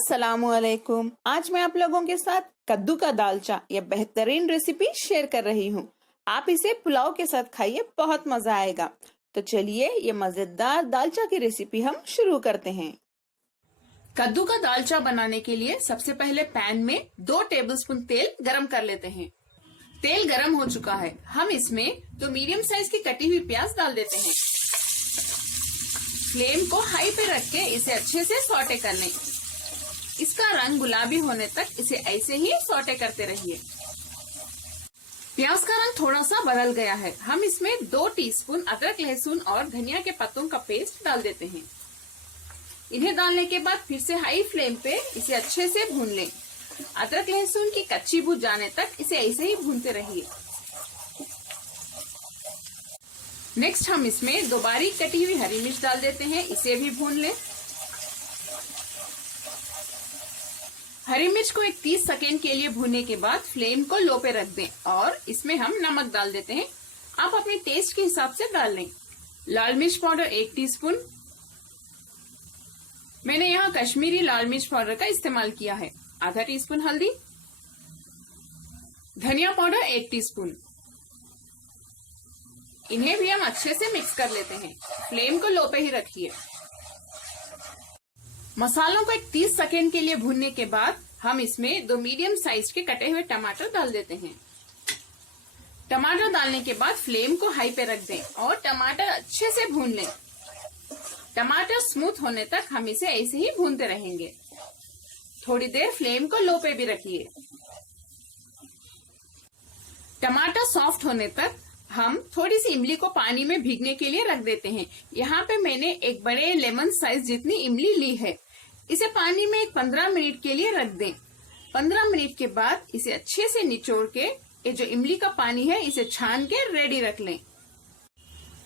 अस्सलामुअलैकुम। आज मैं आप लोगों के साथ कद्दू का दालचा यह बेहतरीन रेसिपी शेयर कर रही हूँ। आप इसे पुलाव के साथ खाइए, बहुत मजा आएगा। तो चलिए ये मजेदार दालचा की रेसिपी हम शुरू करते हैं। कद्दू का दालचा बनाने के लिए सबसे पहले पैन में 2 टेबलस्पून तेल गरम कर लेते हैं। तेल गरम हो चुका है, हम इसमें 2 मीडियम साइज की कटी हुई प्याज डाल देते हैं। फ्लेम को हाई पे रख के इसे अच्छे से सौटे कर लें। इसका रंग गुलाबी होने तक इसे ऐसे ही सौटे करते रहिए। प्याज का रंग थोड़ा सा बदल गया है, हम इसमें 2 टीस्पून अदरक, लहसुन और धनिया के पत्तों का पेस्ट डाल देते हैं। इन्हें डालने के बाद फिर से हाई फ्लेम पे इसे अच्छे से भून लें। अदरक लहसुन की कच्ची बू जाने तक इसे ऐसे ही भूनते रहिए। नेक्स्ट हम इसमें 2 बारीक कटी हुई हरी मिर्च डाल देते हैं, इसे भी भून लें। हरी मिर्च को 30 सेकेंड के लिए भूनने के बाद फ्लेम को लो पे रख दें और इसमें हम नमक डाल देते हैं। आप अपने टेस्ट के हिसाब से डाल लें। लाल मिर्च पाउडर 1 टीस्पून, मैंने यहाँ कश्मीरी लाल मिर्च पाउडर का इस्तेमाल किया है। आधा टीस्पून हल्दी, धनिया पाउडर 1 टीस्पून। इन्हें भी हम अच्छे से मिक्स कर लेते हैं। फ्लेम को लो पे ही रखिए। मसालों को 30 सेकेंड के लिए भूनने के बाद हम इसमें 2 मीडियम साइज के कटे हुए टमाटर डाल देते हैं। टमाटर डालने के बाद फ्लेम को हाई पे रख दें और टमाटर अच्छे से भून लें। टमाटर स्मूथ होने तक हम इसे ऐसे ही भूनते रहेंगे। थोड़ी देर फ्लेम को लो पे भी रखिए। टमाटर सॉफ्ट होने तक हम थोड़ी सी इमली को पानी में भीगने के लिए रख देते हैं। यहाँ पे मैंने एक बड़े लेमन साइज जितनी इमली ली है। इसे पानी में 15 मिनट के लिए रख दें। 15 मिनट के बाद इसे अच्छे से निचोड़ के ये जो इमली का पानी है इसे छान के रेडी रख लें।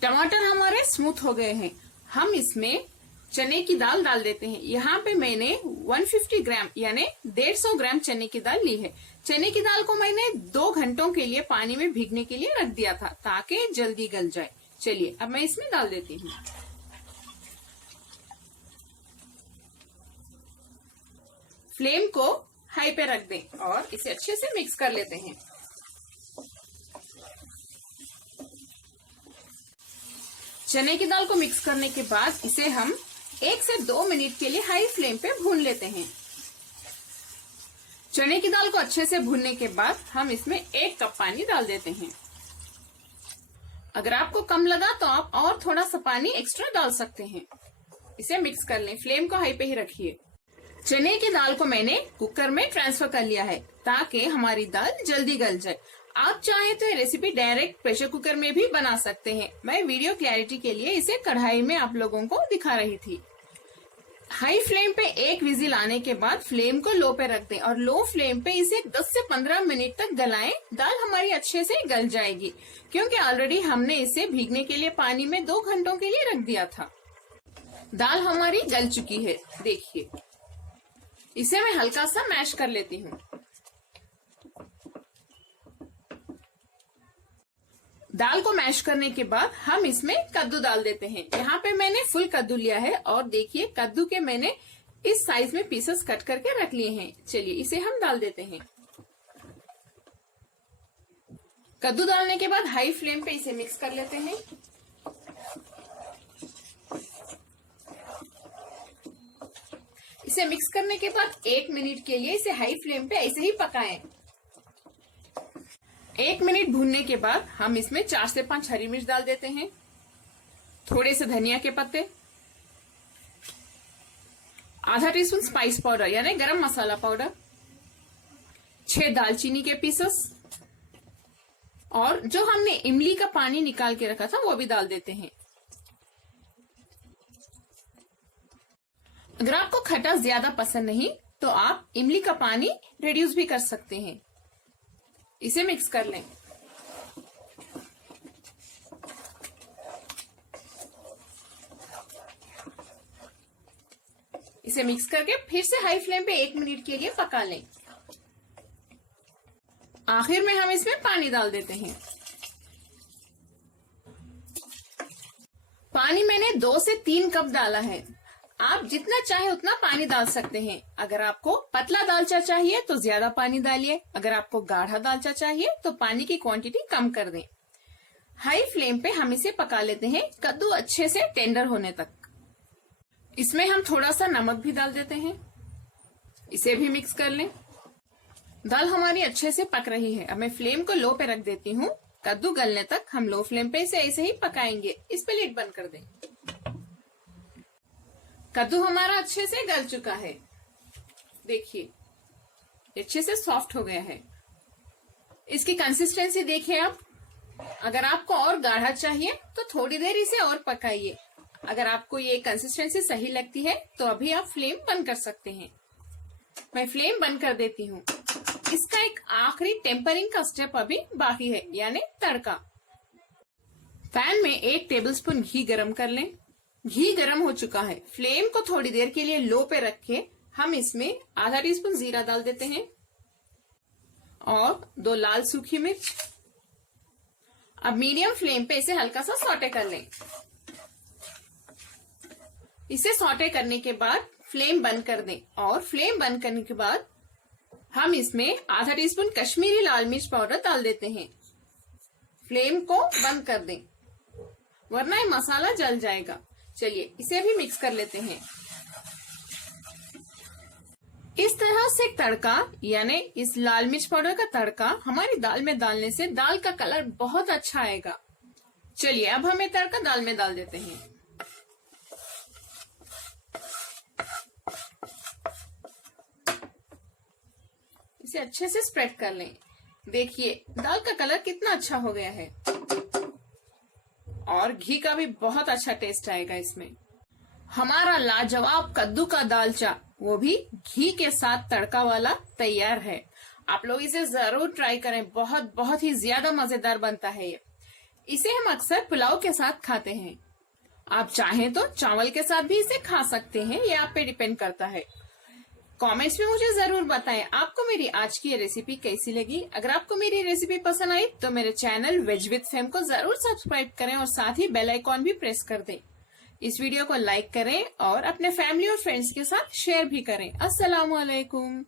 टमाटर हमारे स्मूथ हो गए हैं, हम इसमें चने की दाल डाल देते हैं। यहाँ पे मैंने 150 ग्राम यानी 150 ग्राम चने की दाल ली है। चने की दाल को मैंने 2 घंटों के लिए पानी में भीगने के लिए रख दिया था ताकि जल्दी गल जाए। चलिए अब मैं इसमें डाल देती हूँ। फ्लेम को हाई पे रख दें और इसे अच्छे से मिक्स कर लेते हैं। चने की दाल को मिक्स करने के बाद इसे हम 1 से 2 मिनट के लिए हाई फ्लेम पे भून लेते हैं। चने की दाल को अच्छे से भूनने के बाद हम इसमें 1 कप पानी डाल देते हैं। अगर आपको कम लगा तो आप और थोड़ा सा पानी एक्स्ट्रा डाल सकते हैं। इसे मिक्स कर लें। फ्लेम को हाई पे ही रखिए। चने की दाल को मैंने कुकर में ट्रांसफर कर लिया है ताकि हमारी दाल जल्दी गल जाए। आप चाहें तो ये रेसिपी डायरेक्ट प्रेशर कुकर में भी बना सकते हैं। मैं वीडियो क्लैरिटी के लिए इसे कढ़ाई में आप लोगों को दिखा रही थी। हाई फ्लेम पे 1 विजिल आने के बाद फ्लेम को लो पे रख दें और लो फ्लेम पे इसे 10 से 15 मिनट तक गलाएं। दाल हमारी अच्छे से गल जाएगी क्योंकि ऑलरेडी हमने इसे भीगने के लिए पानी में 2 घंटों के लिए रख दिया था। दाल हमारी गल चुकी है, देखिए। इसे मैं हल्का सा मैश कर लेती हूँ। दाल को मैश करने के बाद हम इसमें कद्दू डाल देते हैं। यहाँ पे मैंने फुल कद्दू लिया है और देखिए कद्दू के मैंने इस साइज में पीसेस कट करके रख लिए हैं। चलिए इसे हम डाल देते हैं। कद्दू डालने के बाद हाई फ्लेम पे इसे मिक्स कर लेते हैं। इसे मिक्स करने के बाद 1 मिनट के लिए इसे हाई फ्लेम पे ऐसे ही पकाएं। 1 मिनट भूनने के बाद हम इसमें 4 से 5 हरी मिर्च डाल देते हैं। थोड़े से धनिया के पत्ते, आधा टीस्पून स्पाइस पाउडर यानी गरम मसाला पाउडर, 6 दालचीनी के पीसेस और जो हमने इमली का पानी निकाल के रखा था वो भी डाल देते हैं। अगर आपको खट्टा ज्यादा पसंद नहीं तो आप इमली का पानी रिड्यूस भी कर सकते हैं। इसे मिक्स कर लें। इसे मिक्स करके फिर से हाई फ्लेम पे 1 मिनट के लिए पका लें। आखिर में हम इसमें पानी डाल देते हैं। पानी मैंने 2 से 3 कप डाला है। आप जितना चाहे उतना पानी डाल सकते हैं। अगर आपको पतला दालचा चाहिए तो ज्यादा पानी डालिए, अगर आपको गाढ़ा दालचा चाहिए तो पानी की क्वांटिटी कम कर दें। हाई फ्लेम पे हम इसे पका लेते हैं कद्दू अच्छे से टेंडर होने तक। इसमें हम थोड़ा सा नमक भी डाल देते हैं, इसे भी मिक्स कर लें। दाल हमारी अच्छे से पक रही है। अब मैं फ्लेम को लो पे रख देती हूँ। कद्दू गलने तक हम लो फ्लेम पे इसे ऐसे ही पकाएंगे। इस पे लिड बंद कर दें। कद्दू हमारा अच्छे से गल चुका है, देखिए अच्छे से सॉफ्ट हो गया है। इसकी कंसिस्टेंसी देखिए आप। अगर आपको और गाढ़ा चाहिए तो थोड़ी देर इसे और पकाइए। अगर आपको ये कंसिस्टेंसी सही लगती है तो अभी आप फ्लेम बंद कर सकते हैं। मैं फ्लेम बंद कर देती हूँ। इसका एक आखिरी टेम्परिंग का स्टेप अभी बाकी है, यानी तड़का। पैन में 1 टेबलस्पून घी गरम कर लें। घी गरम हो चुका है। फ्लेम को थोड़ी देर के लिए लो पे रख के हम इसमें आधा टीस्पून जीरा डाल देते हैं और 2 लाल सूखी मिर्च। अब मीडियम फ्लेम पे इसे हल्का सा सौटे कर लें। इसे सौटे करने के बाद फ्लेम बंद कर दें और फ्लेम बंद करने के बाद हम इसमें आधा टीस्पून कश्मीरी लाल मिर्च पाउडर डाल देते हैं। फ्लेम को बंद कर दें वरना ये मसाला जल जाएगा। चलिए इसे भी मिक्स कर लेते हैं। इस तरह से तड़का यानी इस लाल मिर्च पाउडर का तड़का हमारी दाल में डालने से दाल का कलर बहुत अच्छा आएगा। चलिए अब हमें तड़का दाल में डाल देते हैं। इसे अच्छे से स्प्रेड कर लें। देखिए दाल का कलर कितना अच्छा हो गया है और घी का भी बहुत अच्छा टेस्ट आएगा इसमें। हमारा लाजवाब कद्दू का दालचा, वो भी घी के साथ तड़का वाला, तैयार है। आप लोग इसे जरूर ट्राई करें। बहुत ही ज्यादा मजेदार बनता है ये। इसे हम अक्सर पुलाव के साथ खाते हैं। आप चाहें तो चावल के साथ भी इसे खा सकते हैं, ये आप पे डिपेंड करता है। कमेंट्स में मुझे जरूर बताएं आपको मेरी आज की ये रेसिपी कैसी लगी। अगर आपको मेरी रेसिपी पसंद आई तो मेरे चैनल वेज विद फेम को जरूर सब्सक्राइब करें और साथ ही बेल आइकॉन भी प्रेस कर दें। इस वीडियो को लाइक करें और अपने फैमिली और फ्रेंड्स के साथ शेयर भी करें। अस्सलाम वालेकुम।